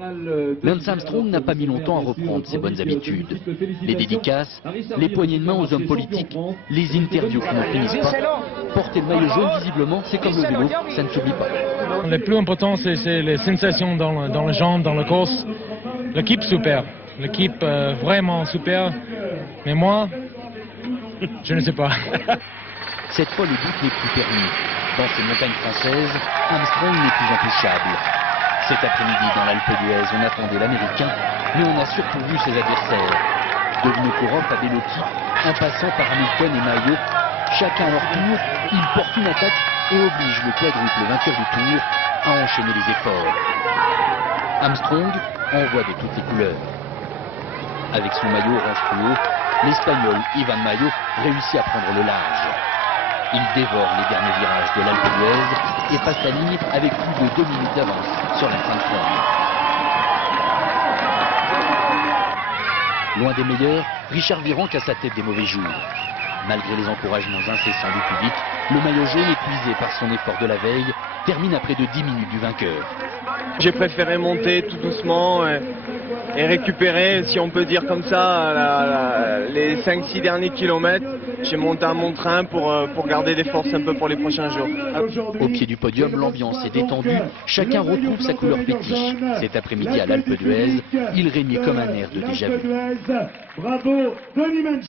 Lance Armstrong n'a pas mis longtemps à reprendre ses bonnes habitudes. Les dédicaces, les poignées de main aux hommes politiques, les interviews qui n'en finissent pas. Porter le maillot jaune, visiblement, c'est comme le vélo, ça ne s'oublie pas. Le plus important, c'est les sensations dans les jambes, dans la course. L'équipe super, l'équipe vraiment super, mais moi, je ne sais pas. Cette fois, le doute n'est plus permis. Dans ces montagnes françaises, Armstrong n'est plus intouchable. Cet après-midi, dans l'Alpe d'Huez, on attendait l'Américain, mais on a surtout vu ses adversaires. De Vinokourov à Beloki, en passant par Hamilton et Maillot, chacun à leur tour, ils portent une attaque et obligent le quadruple vainqueur du Tour à enchaîner les efforts. Armstrong envoie de toutes les couleurs. Avec son maillot orange fluo, l'Espagnol Ivan Mayo réussit à prendre le large. Il dévore les derniers virages de l'Alpe d'Huez et passe la ligne avec plus de 2 minutes d'avance sur Lance Armstrong. Loin des meilleurs, Richard Virenque a sa tête des mauvais jours. Malgré les encouragements incessants du public, le maillot jaune épuisé par son effort de la veille termine à près de 10 minutes du vainqueur. J'ai préféré monter tout doucement et récupérer, si on peut dire comme ça, les 5-6 derniers kilomètres. J'ai monté à mon train pour garder des forces un peu pour les prochains jours. Au pied du podium, l'ambiance est détendue, chacun retrouve sa couleur fétiche. Cet après-midi à l'Alpe d'Huez, il régnait comme un air de déjà-vu. Bravo, Denis Mensch.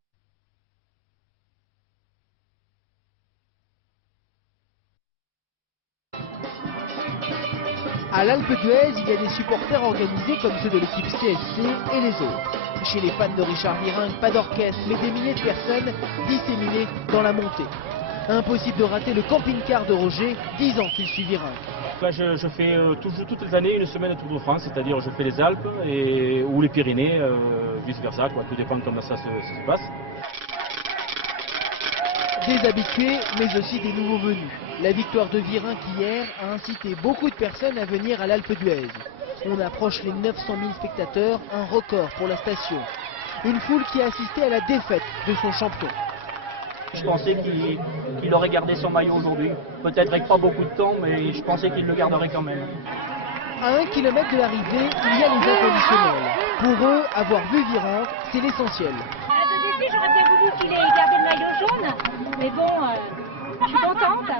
À l'Alpe d'Huez, il y a des supporters organisés comme ceux de l'équipe CSC et les autres. Chez les fans de Richard Virenque, pas d'orchestre, mais des milliers de personnes disséminées dans la montée. Impossible de rater le camping-car de Roger, 10 ans qu'il suit Virenque. Là, je fais toutes les années une semaine de Tour de France, c'est-à-dire je fais les Alpes ou les Pyrénées, vice-versa, tout dépend comment ça se passe. Des habitués, mais aussi des nouveaux venus. La victoire de Virenque hier a incité beaucoup de personnes à venir à l'Alpe d'Huez. On approche les 900 000 spectateurs, un record pour la station. Une foule qui a assisté à la défaite de son champion. Je pensais qu'il aurait gardé son maillot aujourd'hui. Peut-être avec pas beaucoup de temps, mais je pensais qu'il le garderait quand même. À 1 kilomètre de l'arrivée, il y a les inconditionnels. Pour eux, avoir vu Virenque, c'est l'essentiel. De début, j'aurais bien voulu qu'il ait gardé le maillot jaune, mais bon, je suis contente.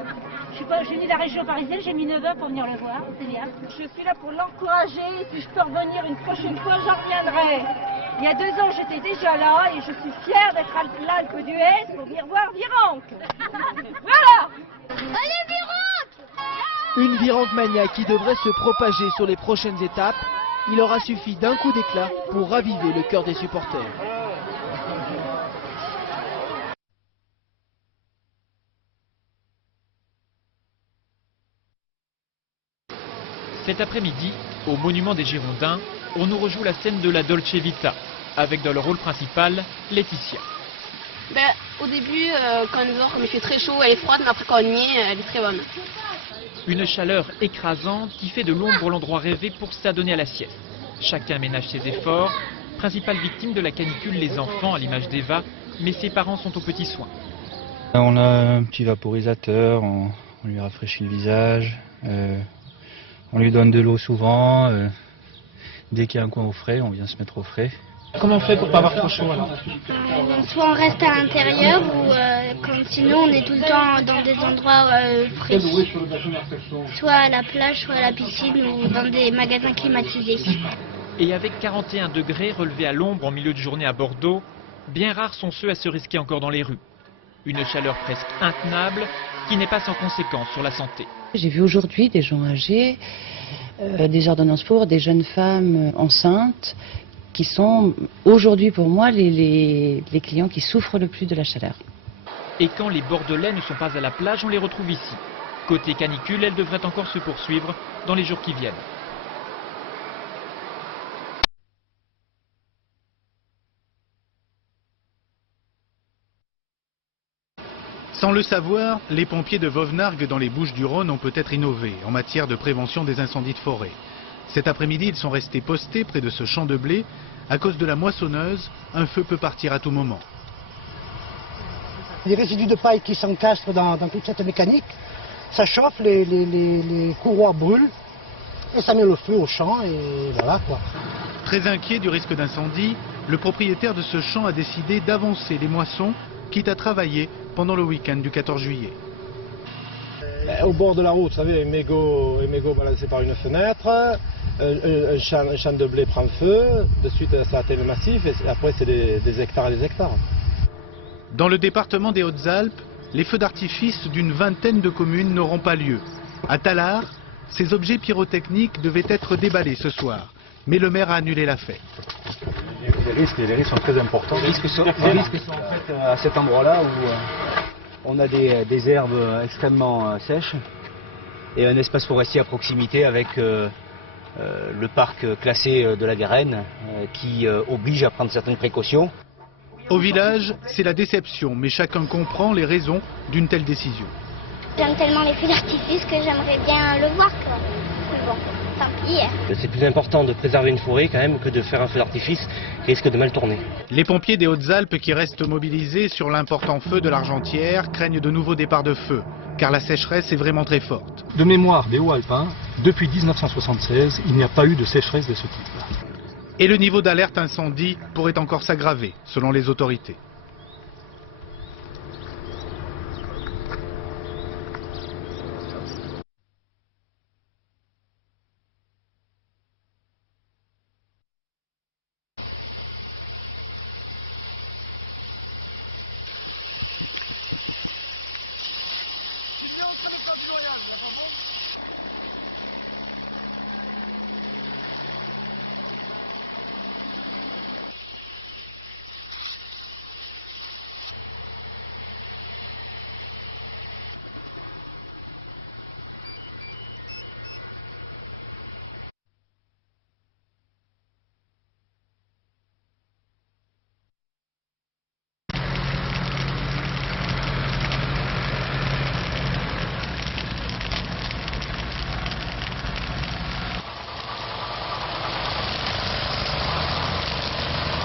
Je suis venue de la région parisienne, j'ai mis 9 heures pour venir le voir, c'est bien. Je suis là pour l'encourager, si je peux revenir une prochaine fois, j'en reviendrai. Il y a 2 ans, j'étais déjà là et je suis fière d'être à l'Alpe d'Huez pour venir voir Virenque. Voilà. Allez Virenque! Une Virenque mania qui devrait se propager sur les prochaines étapes. Il aura suffi d'un coup d'éclat pour raviver le cœur des supporters. Cet après-midi, au Monument des Girondins, on nous rejoue la scène de la Dolce Vita, avec dans le rôle principal, Laetitia. Au début, quand elle nous comme il fait très chaud, elle est froide, mais après quand on y est, elle est très bonne. Une chaleur écrasante qui fait de l'ombre l'endroit rêvé pour s'adonner à la sieste. Chacun ménage ses efforts. Principale victime de la canicule, les enfants, à l'image d'Eva, mais ses parents sont aux petits soins. On a un petit vaporisateur, on lui rafraîchit le visage. On lui donne de l'eau souvent. Dès qu'il y a un coin au frais, on vient se mettre au frais. Comment on fait pour pas avoir trop chaud alors? Soit on reste à l'intérieur ou sinon on est tout le temps dans des endroits précis. Soit à la plage, soit à la piscine ou dans des magasins climatisés. Et avec 41 degrés relevés à l'ombre en milieu de journée à Bordeaux, bien rares sont ceux à se risquer encore dans les rues. Une chaleur presque intenable qui n'est pas sans conséquence sur la santé. J'ai vu aujourd'hui des gens âgés, des ordonnances pour, des jeunes femmes enceintes, qui sont aujourd'hui pour moi les clients qui souffrent le plus de la chaleur. Et quand les Bordelais ne sont pas à la plage, on les retrouve ici. Côté canicule, elle devrait encore se poursuivre dans les jours qui viennent. Sans le savoir, les pompiers de Vauvenargues dans les Bouches-du-Rhône ont peut-être innové en matière de prévention des incendies de forêt. Cet après-midi, ils sont restés postés près de ce champ de blé. À cause de la moissonneuse, un feu peut partir à tout moment. Les résidus de paille qui s'encastrent dans toute cette mécanique, ça chauffe, les courroies brûlent et ça met le feu au champ et voilà quoi. Très inquiet du risque d'incendie, le propriétaire de ce champ a décidé d'avancer les moissons, quitte à travailler pendant le week-end du 14 juillet. Au bord de la route, vous savez, un mégot balancé par une fenêtre, un champ de blé prend feu, de suite ça atteint le massif et après c'est des hectares et des hectares. Dans le département des Hautes-Alpes, les feux d'artifice d'une vingtaine de communes n'auront pas lieu. À Tallard, ces objets pyrotechniques devaient être déballés ce soir, mais le maire a annulé la fête. Les risques sont très importants. Les risques sont en fait à cet endroit-là où on a des herbes extrêmement sèches et un espace forestier à proximité avec le parc classé de la Garenne qui oblige à prendre certaines précautions. Au village, c'est la déception, mais chacun comprend les raisons d'une telle décision. J'aime tellement les feux d'artifice que j'aimerais bien le voir, quoi. Mais bon, tant pis. C'est plus important de préserver une forêt quand même que de faire un feu d'artifice qui risque de mal tourner. Les pompiers des Hautes-Alpes qui restent mobilisés sur l'important feu de l'Argentière craignent de nouveaux départs de feu, car la sécheresse est vraiment très forte. De mémoire des Hauts-Alpins, depuis 1976, il n'y a pas eu de sécheresse de ce type. Et le niveau d'alerte incendie pourrait encore s'aggraver, selon les autorités.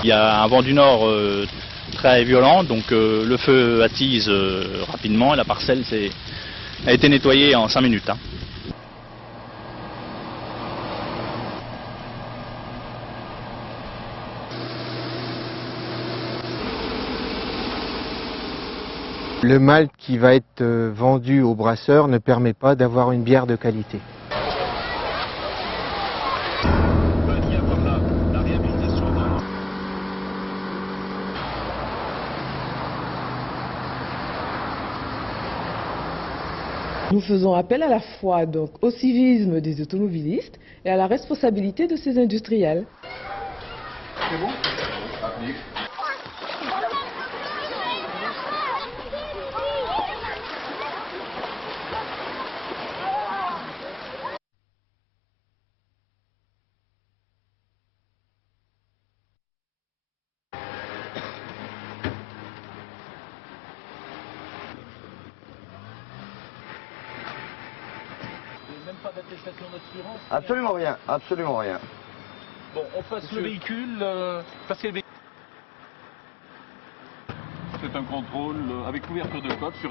Il y a un vent du nord très violent, donc le feu attise rapidement et la parcelle a été nettoyée en 5 minutes. Le malt qui va être vendu au brasseur ne permet pas d'avoir une bière de qualité. Nous faisons appel à la fois donc, au civisme des automobilistes et à la responsabilité de ces industriels. C'est bon ? Absolument rien, absolument rien. Bon, on passe le véhicule, passer le véhicule. C'est un contrôle avec couverture de coque sur...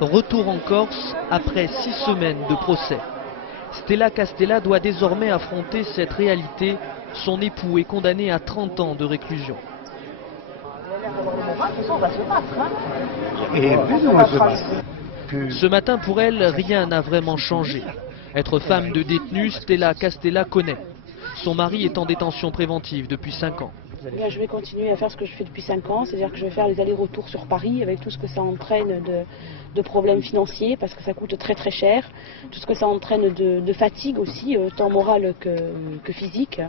Retour en Corse après 6 semaines de procès. Stella Castella doit désormais affronter cette réalité. Son époux est condamné à 30 ans de réclusion. Ce matin, pour elle, rien n'a vraiment changé. Être femme de détenu, Stella Castella connaît. Son mari est en détention préventive depuis 5 ans. Je vais continuer à faire ce que je fais depuis 5 ans, c'est-à-dire que je vais faire les allers-retours sur Paris avec tout ce que ça entraîne de problèmes financiers, parce que ça coûte très très cher, tout ce que ça entraîne de fatigue aussi, tant morale que physique.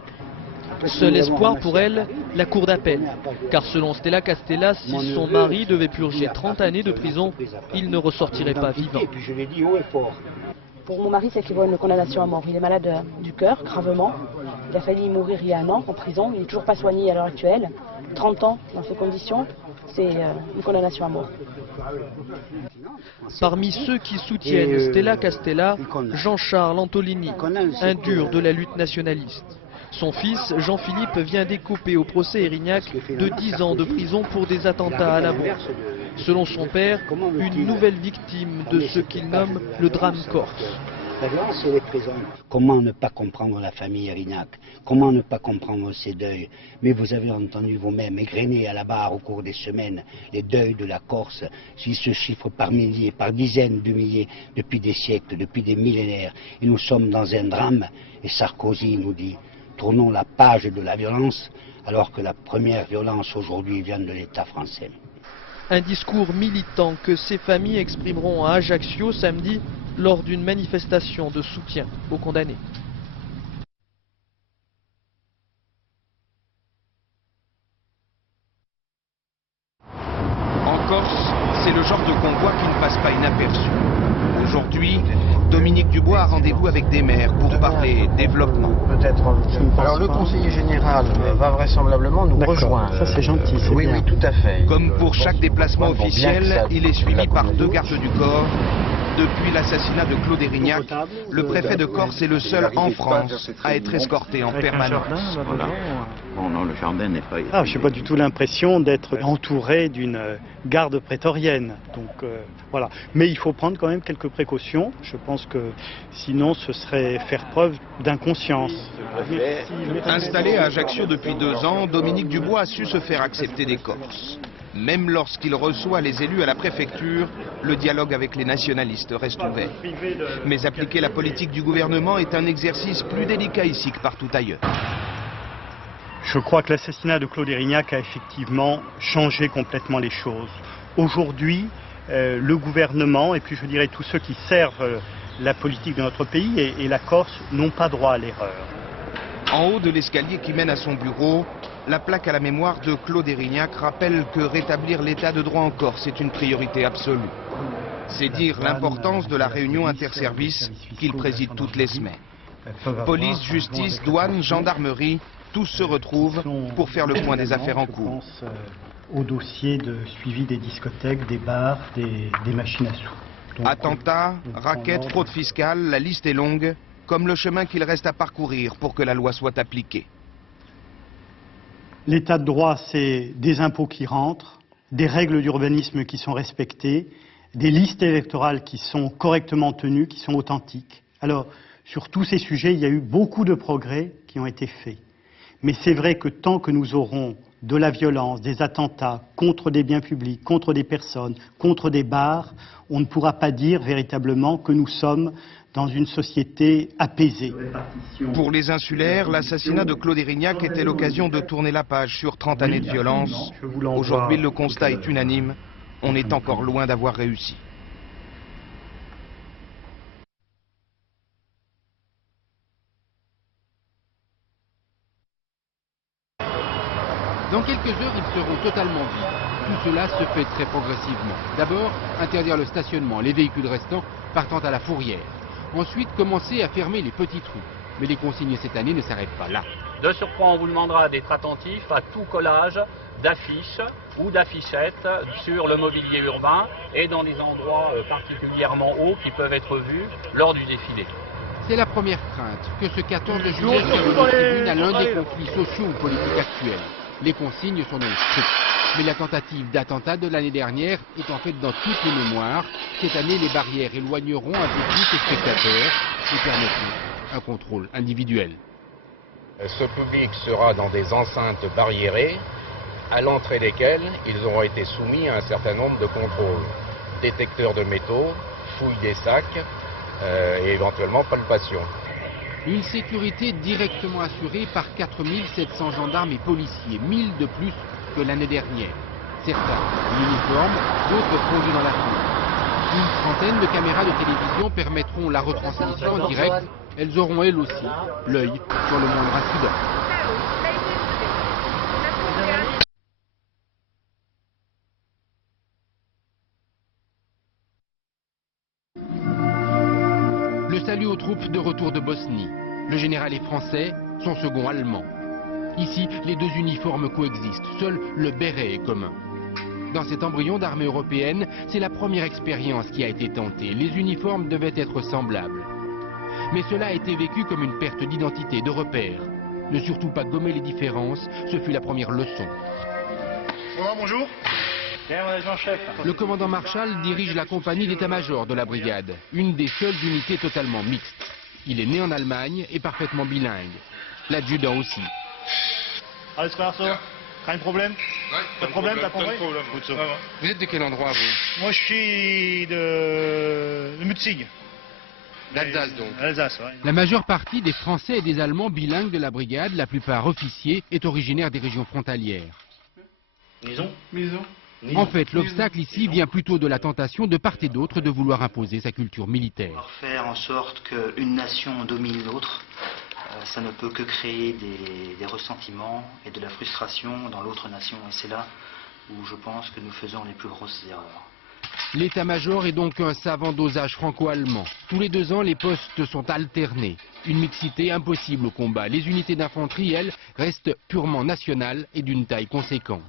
Seul espoir pour elle, la cour d'appel. Car selon Stella Castella, si son mari devait purger 30 années de prison, il ne ressortirait pas vivant. Pour mon mari, ça équivaut à une condamnation à mort. Il est malade du cœur, gravement. Il a failli mourir il y a un an en prison. Il n'est toujours pas soigné à l'heure actuelle. 30 ans dans ces conditions, c'est une condamnation à mort. Parmi ceux qui soutiennent Stella Castella, Jean-Charles Antolini, un dur de la lutte nationaliste. Son fils, Jean-Philippe, vient d'écoper au procès Erignac de 10 ans de prison pour des attentats à la bombe. Selon son père, une nouvelle victime de ce qu'il nomme le drame corse. La violence et les prisons. Comment ne pas comprendre la famille Erignac? Comment ne pas comprendre ces deuils? Mais vous avez entendu vous-même égrener à la barre au cours des semaines les deuils de la Corse, s'ils se chiffrent par milliers, par dizaines de milliers, depuis des siècles, depuis des millénaires. Et nous sommes dans un drame, et Sarkozy nous dit, tournons la page de la violence, alors que la première violence aujourd'hui vient de l'État français. Un discours militant que ces familles exprimeront à Ajaccio samedi lors d'une manifestation de soutien aux condamnés. En Corse, c'est le genre de convoi qui ne passe pas inaperçu. Aujourd'hui, Dominique Dubois a rendez-vous avec des maires pour parler développement. Alors le conseiller général va vraisemblablement nous rejoindre. Ça c'est gentil. Oui, oui, tout à fait. Comme pour chaque déplacement officiel, il est suivi par 2 gardes du corps. Depuis l'assassinat de Claude Erignac, le préfet de Corse est le seul en France à être escorté en permanence. Bon, non, le jardin n'est pas... Je n'ai pas du tout l'impression d'être entouré d'une garde prétorienne. Donc voilà. Mais il faut prendre quand même quelques précautions. Je pense que sinon ce serait faire preuve d'inconscience. Installé à Ajaccio depuis 2 ans, Dominique Dubois a su se faire accepter des Corses. Même lorsqu'il reçoit les élus à la préfecture, le dialogue avec les nationalistes reste ouvert. Mais appliquer la politique du gouvernement est un exercice plus délicat ici que partout ailleurs. Je crois que l'assassinat de Claude Erignac a effectivement changé complètement les choses. Aujourd'hui, le gouvernement, et puis je dirais tous ceux qui servent la politique de notre pays et la Corse, n'ont pas droit à l'erreur. En haut de l'escalier qui mène à son bureau, la plaque à la mémoire de Claude Erignac rappelle que rétablir l'état de droit en Corse est une priorité absolue. C'est dire l'importance de la réunion interservices qu'il préside toutes les semaines. Police, justice, douane, gendarmerie, tous se retrouvent pour faire le point des affaires en cours. Au dossier de suivi des discothèques, des bars, des machines à sous. Attentats, raquettes, fraude fiscale, la liste est longue, comme le chemin qu'il reste à parcourir pour que la loi soit appliquée. L'état de droit, c'est des impôts qui rentrent, des règles d'urbanisme qui sont respectées, des listes électorales qui sont correctement tenues, qui sont authentiques. Alors, sur tous ces sujets, il y a eu beaucoup de progrès qui ont été faits. Mais c'est vrai que tant que nous aurons de la violence, des attentats contre des biens publics, contre des personnes, contre des bars, on ne pourra pas dire véritablement que nous sommes dans une société apaisée. Pour les insulaires, l'assassinat de Claude Erignac était l'occasion de tourner la page sur 30 années de violence. Aujourd'hui, le constat est unanime. On est encore loin d'avoir réussi. Dans quelques heures, ils seront totalement vides. Tout cela se fait très progressivement. D'abord, interdire le stationnement, les véhicules restants partant à la fourrière. Ensuite, commencer à fermer les petites rues. Mais les consignes cette année ne s'arrêtent pas là. De surcroît, on vous demandera d'être attentif à tout collage d'affiches ou d'affichettes sur le mobilier urbain et dans des endroits particulièrement hauts qui peuvent être vus lors du défilé. C'est la première crainte, que ce 14 juillet contribue à l'un des conflits sociaux ou politiques actuels. Les consignes sont donc strictes. Mais la tentative d'attentat de l'année dernière est en fait dans toutes les mémoires. Cette année, les barrières éloigneront un peu plus les spectateurs et permettront un contrôle individuel. Ce public sera dans des enceintes barriérées, à l'entrée desquelles ils auront été soumis à un certain nombre de contrôles. Détecteurs de métaux, fouille des sacs et éventuellement palpation. Une sécurité directement assurée par 4700 gendarmes et policiers, 1000 de plus que l'année dernière. Certains uniformes, d'autres fondus dans la foule. Une trentaine de caméras de télévision permettront la retransmission en direct. Elles auront elles aussi l'œil sur le moindre incident. Le salut aux troupes de retour de Bosnie. Le général est français, son second allemand. Ici, les deux uniformes coexistent, seul le béret est commun. Dans cet embryon d'armée européenne, c'est la première expérience qui a été tentée. Les uniformes devaient être semblables. Mais cela a été vécu comme une perte d'identité, de repères. Ne surtout pas gommer les différences, ce fut la première leçon. Bonjour. Le commandant Marshall dirige la compagnie d'état-major de la brigade, une des seules unités totalement mixtes. Il est né en Allemagne et parfaitement bilingue. L'adjudant aussi. Alles klar, so. Kein problème? Pas de problème, t'as compris? Vous êtes de quel endroit, vous? Moi, je suis de Mutzig. D'Alsace, donc. Alsace, ouais. La majeure partie des Français et des Allemands bilingues de la brigade, la plupart officiers, est originaire des régions frontalières. Maison. En fait, l'obstacle ici vient plutôt de la tentation de part et d'autre de vouloir imposer sa culture militaire. Faire en sorte qu'une nation domine l'autre, ça ne peut que créer des ressentiments et de la frustration dans l'autre nation. Et c'est là où je pense que nous faisons les plus grosses erreurs. L'état-major est donc un savant dosage franco-allemand. Tous les 2 ans, les postes sont alternés. Une mixité impossible au combat. Les unités d'infanterie, elles, restent purement nationales et d'une taille conséquente.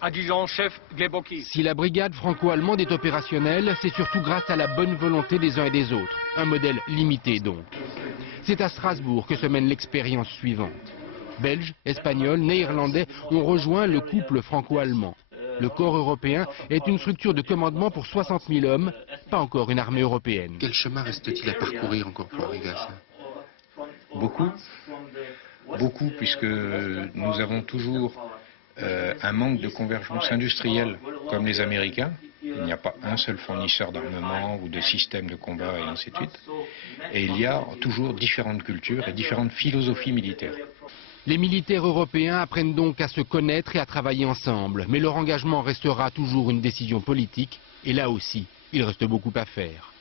Adjudant-chef Gleboki. Si la brigade franco-allemande est opérationnelle, c'est surtout grâce à la bonne volonté des uns et des autres. Un modèle limité donc. C'est à Strasbourg que se mène l'expérience suivante. Belges, Espagnols, Néerlandais ont rejoint le couple franco-allemand. Le corps européen est une structure de commandement pour 60 000 hommes, pas encore une armée européenne. Quel chemin reste-t-il à parcourir encore pour arriver à ça? Beaucoup, puisque nous avons toujours un manque de convergence industrielle comme les Américains. Il n'y a pas un seul fournisseur d'armement ou de système de combat et ainsi de suite. Et il y a toujours différentes cultures et différentes philosophies militaires. Les militaires européens apprennent donc à se connaître et à travailler ensemble. Mais leur engagement restera toujours une décision politique. Et là aussi, il reste beaucoup à faire.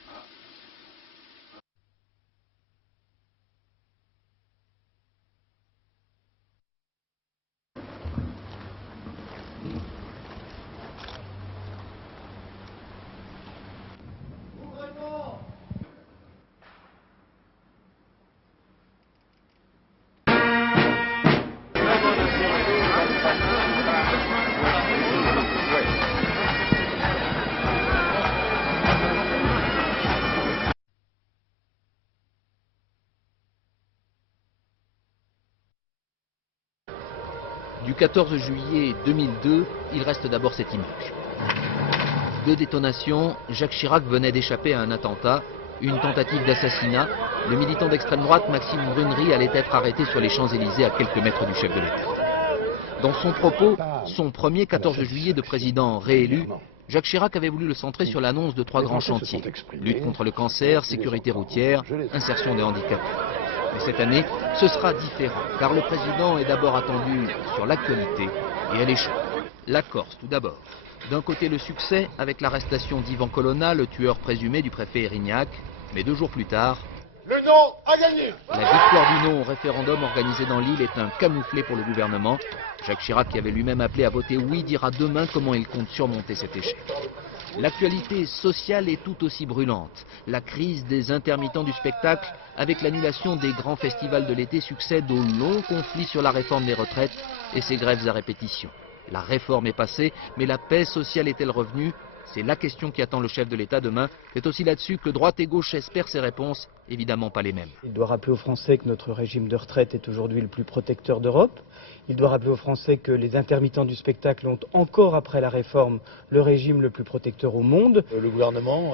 Du 14 juillet 2002, il reste d'abord cette image. 2 détonations, Jacques Chirac venait d'échapper à un attentat, une tentative d'assassinat. Le militant d'extrême droite, Maxime Brunery, allait être arrêté sur les Champs-Élysées à quelques mètres du chef de l'État. Dans son propos, son premier 14 juillet de président réélu, Jacques Chirac avait voulu le centrer sur l'annonce de 3 grands chantiers. Lutte contre le cancer, sécurité routière, insertion des handicapés. Mais cette année, ce sera différent, car le président est d'abord attendu sur l'actualité, et elle est chaude. La Corse, tout d'abord. D'un côté, le succès, avec l'arrestation d'Ivan Colonna, le tueur présumé du préfet Erignac, mais 2 jours plus tard... Le non a gagné. La victoire du non au référendum organisé dans l'île est un camouflet pour le gouvernement. Jacques Chirac, qui avait lui-même appelé à voter oui, dira demain comment il compte surmonter cet échec. L'actualité sociale est tout aussi brûlante. La crise des intermittents du spectacle, avec l'annulation des grands festivals de l'été, succède au long conflit sur la réforme des retraites et ses grèves à répétition. La réforme est passée, mais la paix sociale est-elle revenue? C'est la question qui attend le chef de l'État demain. C'est aussi là-dessus que droite et gauche espèrent ses réponses, évidemment pas les mêmes. Il doit rappeler aux Français que notre régime de retraite est aujourd'hui le plus protecteur d'Europe. Il doit rappeler aux Français que les intermittents du spectacle ont encore après la réforme le régime le plus protecteur au monde. Le gouvernement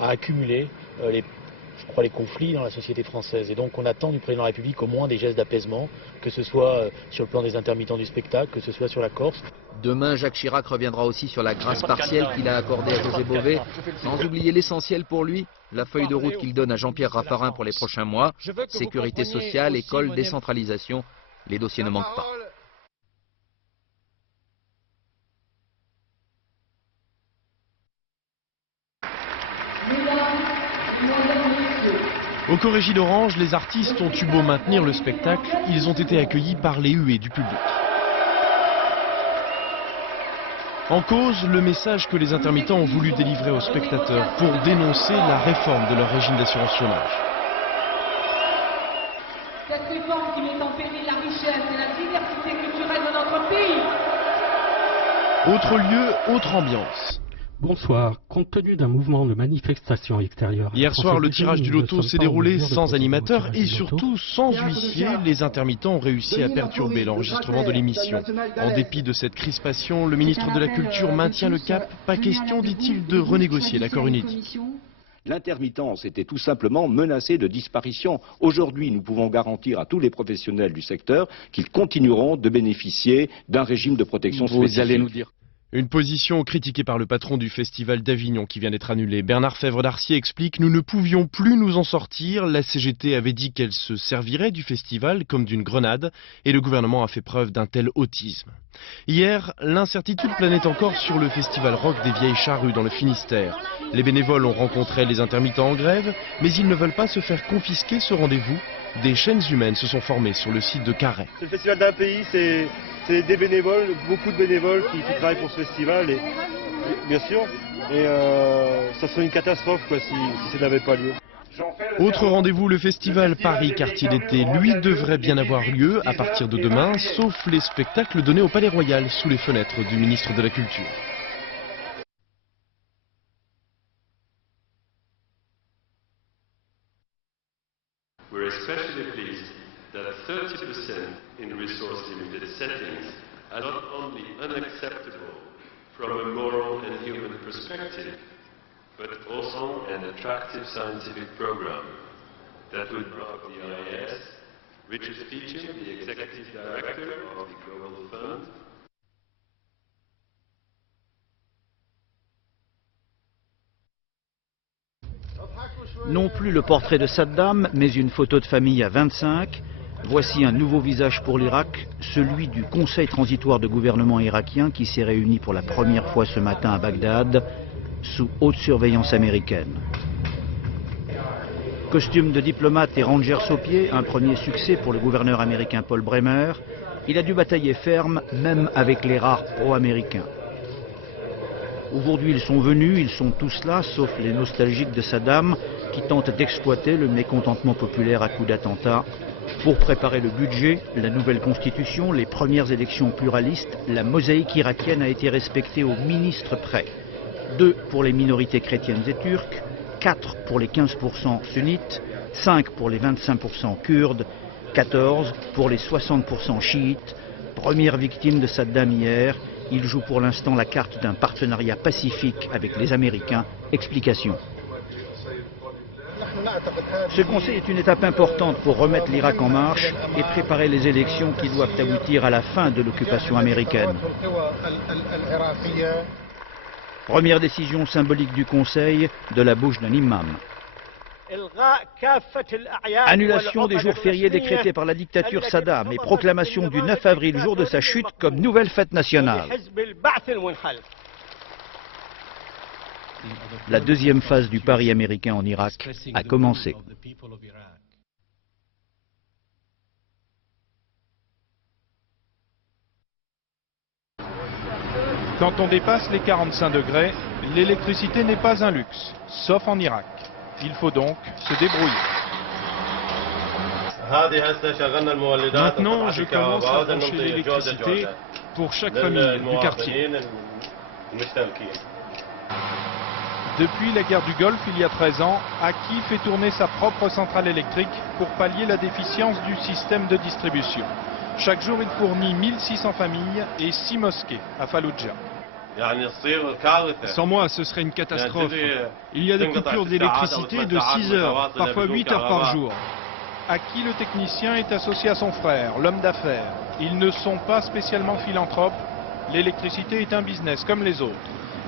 a accumulé les conflits dans la société française. Et donc on attend du président de la République au moins des gestes d'apaisement, que ce soit sur le plan des intermittents du spectacle, que ce soit sur la Corse. Demain, Jacques Chirac reviendra aussi sur la grâce partielle qu'il a accordée à José Bové, sans oublier l'essentiel pour lui, la feuille de route qu'il donne à Jean-Pierre Raffarin pour les prochains mois. Sécurité sociale, école, décentralisation, les dossiers ne manquent pas. Au Corrégie d'Orange, les artistes ont eu beau maintenir le spectacle, ils ont été accueillis par les huées du public. En cause, le message que les intermittents ont voulu délivrer aux spectateurs pour dénoncer la réforme de leur régime d'assurance chômage. Cette réforme qui met en péril la richesse et la diversité culturelle de notre pays. Autre lieu, autre ambiance. Bonsoir. Compte tenu d'un mouvement de manifestation extérieure... Hier soir, le tirage du loto s'est déroulé sans animateur et surtout sans huissier. Les intermittents ont réussi à perturber l'enregistrement de l'émission. En dépit de cette crispation, le ministre de la Culture maintient le cap. Pas question, dit-il, de renégocier l'accord inédit. L'intermittence était tout simplement menacée de disparition. Aujourd'hui, nous pouvons garantir à tous les professionnels du secteur qu'ils continueront de bénéficier d'un régime de protection spécifique. Vous allez nous dire. Une position critiquée par le patron du festival d'Avignon qui vient d'être annulé. Bernard Fèvre-Darcier explique « Nous ne pouvions plus nous en sortir. La CGT avait dit qu'elle se servirait du festival comme d'une grenade et le gouvernement a fait preuve d'un tel autisme. » Hier, l'incertitude planait encore sur le festival rock des Vieilles Charrues dans le Finistère. Les bénévoles ont rencontré les intermittents en grève, mais ils ne veulent pas se faire confisquer ce rendez-vous. Des chaînes humaines se sont formées sur le site de Carhaix. C'est le festival d'un pays, c'est des bénévoles, beaucoup de bénévoles qui travaillent pour ce festival, et, bien sûr, et ça serait une catastrophe quoi, si ça n'avait pas lieu. Autre rendez-vous, le festival Paris Quartier d'été, lui, devrait bien avoir lieu à partir de demain, sauf les spectacles donnés au Palais Royal sous les fenêtres du ministre de la Culture. We're especially pleased that 30% in resource-limited settings are not only unacceptable from a moral and human perspective, but also an attractive scientific program that would rock the IAS, Richard Feacham, the Executive Director of the Global Fund. Non plus le portrait de Saddam, mais une photo de famille à 25. Voici un nouveau visage pour l'Irak, celui du Conseil transitoire de gouvernement irakien qui s'est réuni pour la première fois ce matin à Bagdad, sous haute surveillance américaine. Costume de diplomate et rangers aux pieds, un premier succès pour le gouverneur américain Paul Bremer. Il a dû batailler ferme, même avec les rares pro-américains. Aujourd'hui, ils sont venus, ils sont tous là, sauf les nostalgiques de Saddam, qui tentent d'exploiter le mécontentement populaire à coups d'attentats pour préparer le budget, la nouvelle constitution, les premières élections pluralistes. La mosaïque irakienne a été respectée au ministre près. 2 pour les minorités chrétiennes et turques, 4 pour les 15% sunnites, 5 pour les 25% kurdes, 14 pour les 60% chiites. Première victime de Saddam hier. Il joue pour l'instant la carte d'un partenariat pacifique avec les Américains. Explication. Ce conseil est une étape importante pour remettre l'Irak en marche et préparer les élections qui doivent aboutir à la fin de l'occupation américaine. Première décision symbolique du Conseil de la bouche d'un imam. Annulation des jours fériés décrétés par la dictature Saddam et proclamation du 9 avril, jour de sa chute, comme nouvelle fête nationale. La deuxième phase du pari américain en Irak a commencé. Quand on dépasse les 45 degrés, l'électricité n'est pas un luxe, sauf en Irak. Il faut donc se débrouiller. Maintenant, je commence à brancher l'électricité pour chaque famille du quartier. Depuis la guerre du Golfe, il y a 13 ans, Aki fait tourner sa propre centrale électrique pour pallier la déficience du système de distribution. Chaque jour, il fournit 1600 familles et 6 mosquées à Fallujah. Sans moi, ce serait une catastrophe. Il y a des coupures d'électricité de 6 heures, parfois 8 heures par jour. Aki, le technicien, est associé à son frère, l'homme d'affaires. Ils ne sont pas spécialement philanthropes. L'électricité est un business comme les autres.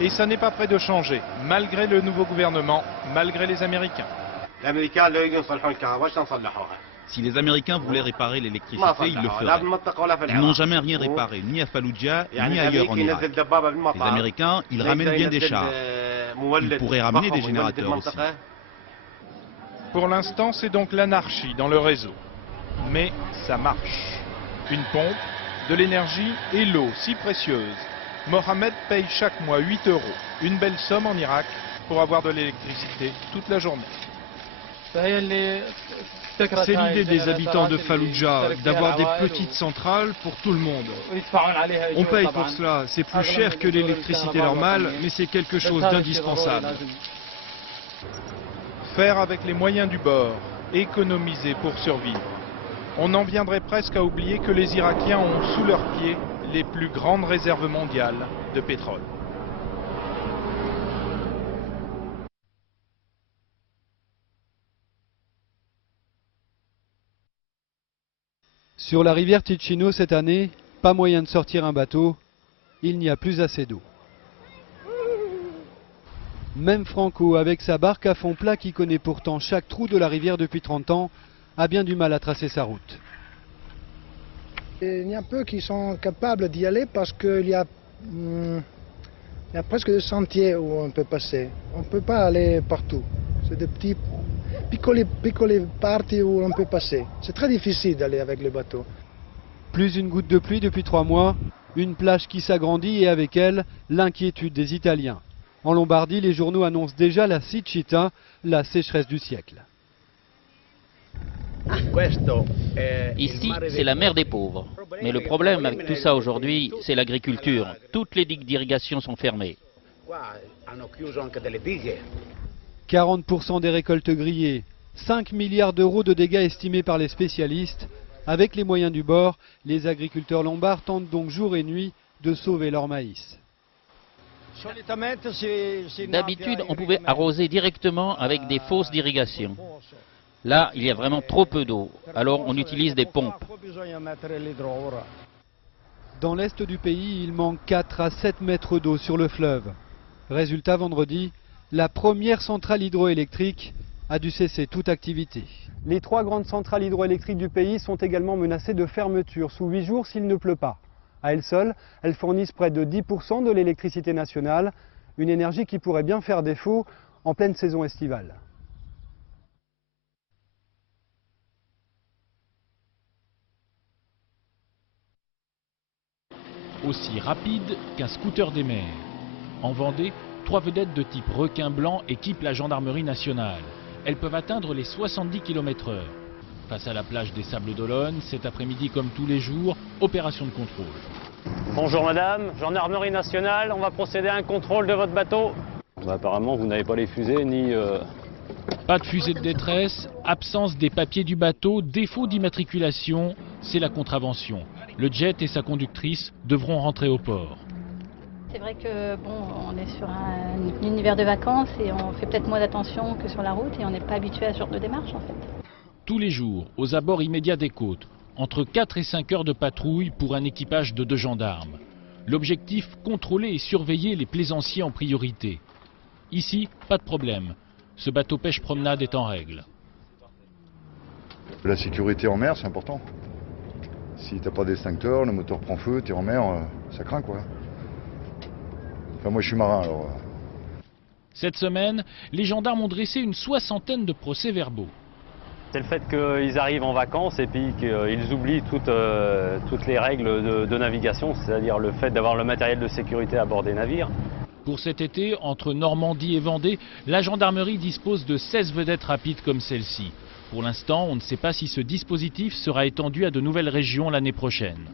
Et ça n'est pas près de changer, malgré le nouveau gouvernement, malgré les Américains. Si les Américains voulaient réparer l'électricité, ils le feraient. Ils n'ont jamais rien réparé, ni à Fallujah, ni ailleurs en Irak. Les Américains, ils ramènent bien des chars. Ils pourraient ramener des générateurs aussi. Pour l'instant, c'est donc l'anarchie dans le réseau. Mais ça marche. Une pompe, de l'énergie et l'eau si précieuse. Mohamed paye chaque mois 8 €, une belle somme en Irak, pour avoir de l'électricité toute la journée. C'est l'idée des habitants de Fallujah, d'avoir des petites centrales pour tout le monde. On paye pour cela, c'est plus cher que l'électricité normale, mais c'est quelque chose d'indispensable. Faire avec les moyens du bord, économiser pour survivre. On en viendrait presque à oublier que les Irakiens ont sous leurs pieds les plus grandes réserves mondiales de pétrole. Sur la rivière Ticino cette année, pas moyen de sortir un bateau, il n'y a plus assez d'eau. Même Franco, avec sa barque à fond plat qui connaît pourtant chaque trou de la rivière depuis 30 ans, a bien du mal à tracer sa route. Il y a peu qui sont capables d'y aller parce qu'il y a presque des sentiers où on peut passer. On ne peut pas aller partout. C'est des petits piccoli parties où on peut passer. C'est très difficile d'aller avec le bateau. Plus une goutte de pluie depuis 3 mois, une plage qui s'agrandit et avec elle, l'inquiétude des Italiens. En Lombardie, les journaux annoncent déjà la siccità, la sécheresse du siècle. Ici, c'est la mer des pauvres. Mais le problème avec tout ça aujourd'hui, c'est l'agriculture. Toutes les digues d'irrigation sont fermées. 40% des récoltes grillées, 5 milliards d'euros de dégâts estimés par les spécialistes. Avec les moyens du bord, les agriculteurs lombards tentent donc jour et nuit de sauver leur maïs. D'habitude, on pouvait arroser directement avec des fosses d'irrigation. Là, il y a vraiment trop peu d'eau, alors on utilise des pompes. Dans l'est du pays, il manque 4 à 7 mètres d'eau sur le fleuve. Résultat, vendredi, la première centrale hydroélectrique a dû cesser toute activité. Les 3 grandes centrales hydroélectriques du pays sont également menacées de fermeture sous 8 jours s'il ne pleut pas. À elles seules, elles fournissent près de 10% de l'électricité nationale, une énergie qui pourrait bien faire défaut en pleine saison estivale. Aussi rapide qu'un scooter des mers. En Vendée, 3 vedettes de type requin blanc équipent la gendarmerie nationale. Elles peuvent atteindre les 70 km/h. Face à la plage des Sables d'Olonne, cet après-midi comme tous les jours, opération de contrôle. Bonjour madame, gendarmerie nationale, on va procéder à un contrôle de votre bateau. Apparemment vous n'avez pas les fusées ni... Pas de fusée de détresse, absence des papiers du bateau, défaut d'immatriculation, c'est la contravention. Le jet et sa conductrice devront rentrer au port. C'est vrai que on est sur un univers de vacances et on fait peut-être moins d'attention que sur la route et on n'est pas habitué à ce genre de démarche en fait. Tous les jours, aux abords immédiats des côtes, entre 4 et 5 heures de patrouille pour un équipage de 2 gendarmes. L'objectif, contrôler et surveiller les plaisanciers en priorité. Ici, pas de problème. Ce bateau pêche-promenade est en règle. La sécurité en mer, c'est important. Si t'as pas d'extincteur, le moteur prend feu, t'es en mer, ça craint quoi. Enfin moi je suis marin alors. Cette semaine, les gendarmes ont dressé une 60aine de procès-verbaux. C'est le fait qu'ils arrivent en vacances et puis qu'ils oublient toutes les règles de navigation, c'est-à-dire le fait d'avoir le matériel de sécurité à bord des navires. Pour cet été, entre Normandie et Vendée, la gendarmerie dispose de 16 vedettes rapides comme celle-ci. Pour l'instant, on ne sait pas si ce dispositif sera étendu à de nouvelles régions l'année prochaine.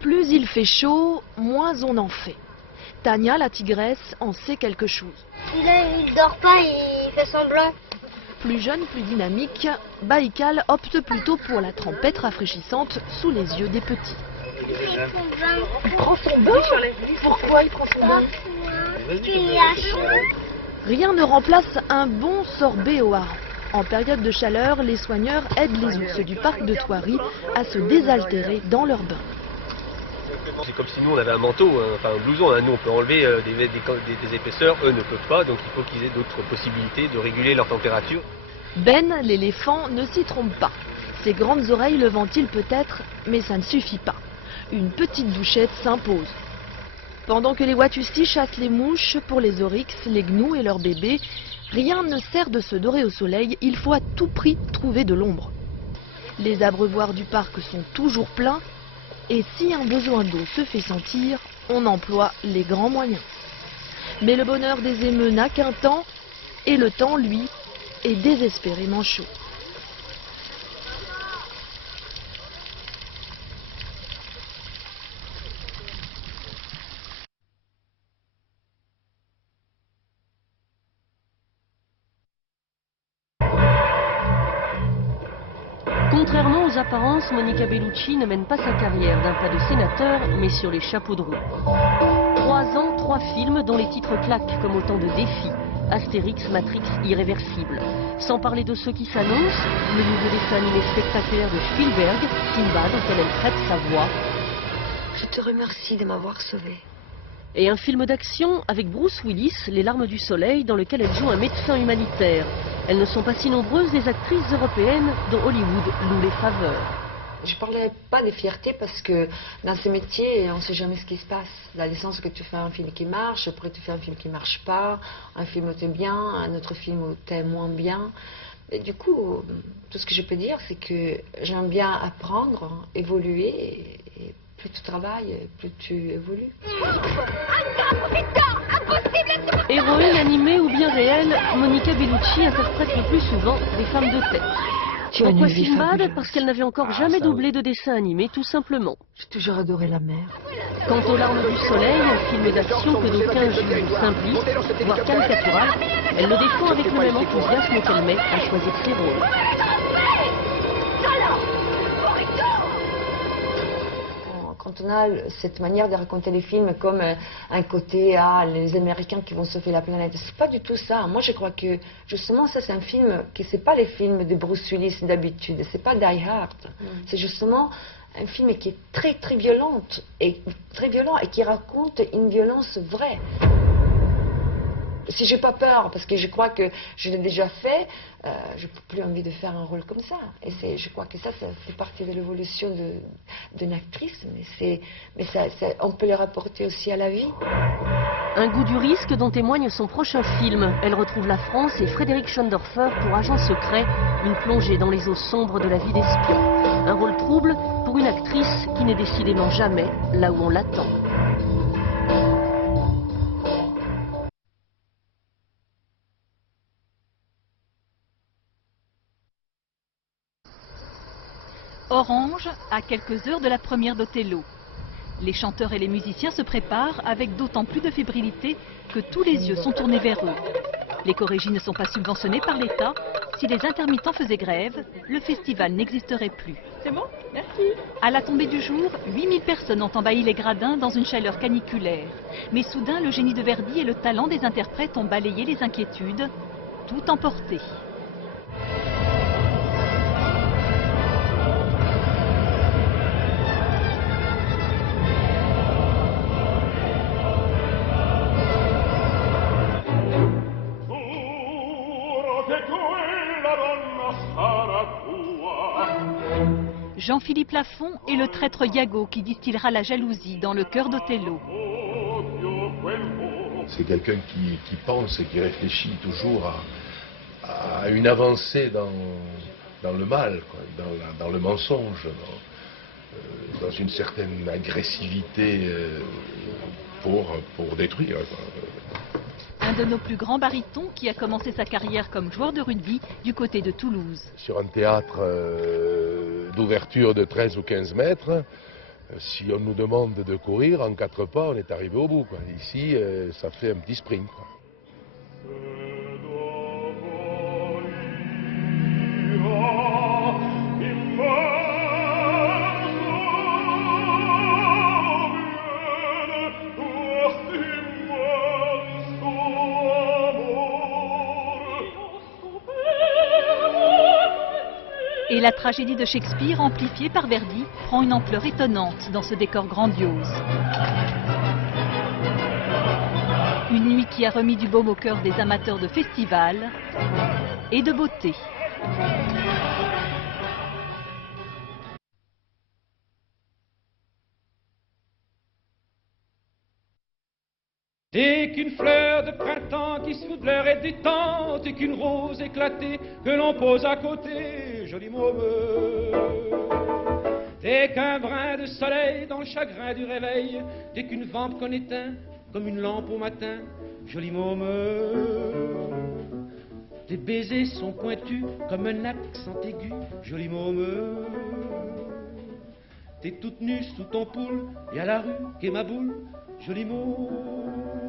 Plus il fait chaud, moins on en fait. Tania, la tigresse, en sait quelque chose. Il dort pas, il fait semblant. Plus jeune, plus dynamique, Baïkal opte plutôt pour la trempette rafraîchissante sous les yeux des petits. Il prend son bain. Pourquoi il prend son bain? Rien ne remplace un bon sorbet au hareng. En période de chaleur, les soigneurs aident les ours du parc de Thoiry à se désaltérer dans leur bain. C'est comme si nous on avait un manteau, enfin un blouson, nous on peut enlever des épaisseurs, eux ne peuvent pas, donc il faut qu'ils aient d'autres possibilités de réguler leur température. Ben, l'éléphant, ne s'y trompe pas. Ses grandes oreilles le ventilent peut-être, mais ça ne suffit pas. Une petite douchette s'impose. Pendant que les Watusi chassent les mouches pour les oryx, les gnous et leurs bébés, rien ne sert de se dorer au soleil, il faut à tout prix trouver de l'ombre. Les abreuvoirs du parc sont toujours pleins, Et si un besoin d'eau se fait sentir, on emploie les grands moyens. Mais le bonheur des émeux n'a qu'un temps, et le temps, lui, est désespérément chaud. Contrairement aux apparences, Monica Bellucci ne mène pas sa carrière d'un pas de sénateur, mais sur les chapeaux de roue. 3 ans, 3 films dont les titres claquent comme autant de défis. Astérix, Matrix, Irréversible. Sans parler de ceux qui s'annoncent, le nouveau dessin animé spectaculaire de Spielberg, Sinbad, auquel elle prête sa voix. Je te remercie de m'avoir sauvée. Et un film d'action avec Bruce Willis, Les Larmes du Soleil, dans lequel elle joue un médecin humanitaire. Elles ne sont pas si nombreuses, les actrices européennes dont Hollywood loue les faveurs. Je ne parlais pas de fierté parce que dans ce métier, on ne sait jamais ce qui se passe. Dans le sens que tu fais un film qui marche, après tu fais un film qui ne marche pas, un film où tu es bien, un autre film où tu es moins bien. Et du coup, tout ce que je peux dire, c'est que j'aime bien apprendre, évoluer, et plus tu travailles, plus tu évolues. Héroïne animée ou bien réelle, Monica Bellucci interprète le plus souvent des femmes de tête. Pourquoi Sinbad? Parce qu'elle n'avait encore jamais doublé de dessin animé, tout simplement. J'ai toujours adoré la mer. Quant aux Larmes du Soleil, un film d'action que d'aucuns jugent simpliste, voire caricatural, elle le défend avec le même enthousiasme qu'elle met à choisir ses rôles. Quand on a cette manière de raconter les films comme un côté, les Américains qui vont sauver la planète, c'est pas du tout ça. Moi, je crois que justement, ça, c'est un film qui c'est pas les films de Bruce Willis d'habitude, c'est pas Die Hard. C'est justement un film qui est très très violent et qui raconte une violence vraie. Si j'ai pas peur, parce que je crois que je l'ai déjà fait, je n'ai plus envie de faire un rôle comme ça. Et je crois que ça fait partie de l'évolution d'une actrice, mais on peut le rapporter aussi à la vie. Un goût du risque dont témoigne son prochain film. Elle retrouve la France et Frédéric Schondorfer pour Agent secret, une plongée dans les eaux sombres de la vie d'espion. Un rôle trouble pour une actrice qui n'est décidément jamais là où on l'attend. Orange, à quelques heures de la première d'Othello. Les chanteurs et les musiciens se préparent avec d'autant plus de fébrilité que tous les yeux sont tournés vers eux. Les chorégies ne sont pas subventionnées par l'État. Si les intermittents faisaient grève, le festival n'existerait plus. C'est bon? Merci. À la tombée du jour, 8000 personnes ont envahi les gradins dans une chaleur caniculaire. Mais soudain, le génie de Verdi et le talent des interprètes ont balayé les inquiétudes, tout emporté. Jean-Philippe Lafont est le traître Iago qui distillera la jalousie dans le cœur d'Othello. C'est quelqu'un qui pense et qui réfléchit toujours à une avancée dans le mal, quoi, dans le mensonge, dans une certaine agressivité pour détruire, quoi. Un de nos plus grands barytons qui a commencé sa carrière comme joueur de rugby du côté de Toulouse. Sur un théâtre d'ouverture de 13 ou 15 mètres, si on nous demande de courir, en 4 pas, on est arrivé au bout, quoi. Ici, ça fait un petit sprint, quoi. Et la tragédie de Shakespeare, amplifiée par Verdi, prend une ampleur étonnante dans ce décor grandiose. Une nuit qui a remis du baume au cœur des amateurs de festivals et de beauté. Dès qu'une fleur de printemps qui sous de l'air est détente et qu'une rose éclatée que l'on pose à côté, joli môme. T'es qu'un brin de soleil dans le chagrin du réveil, t'es qu'une vampe qu'on éteint comme une lampe au matin, joli môme. Tes baisers sont pointus comme un accent aigu, joli môme. T'es toute nue sous ton poule et à la rue qu'est ma boule, joli môme.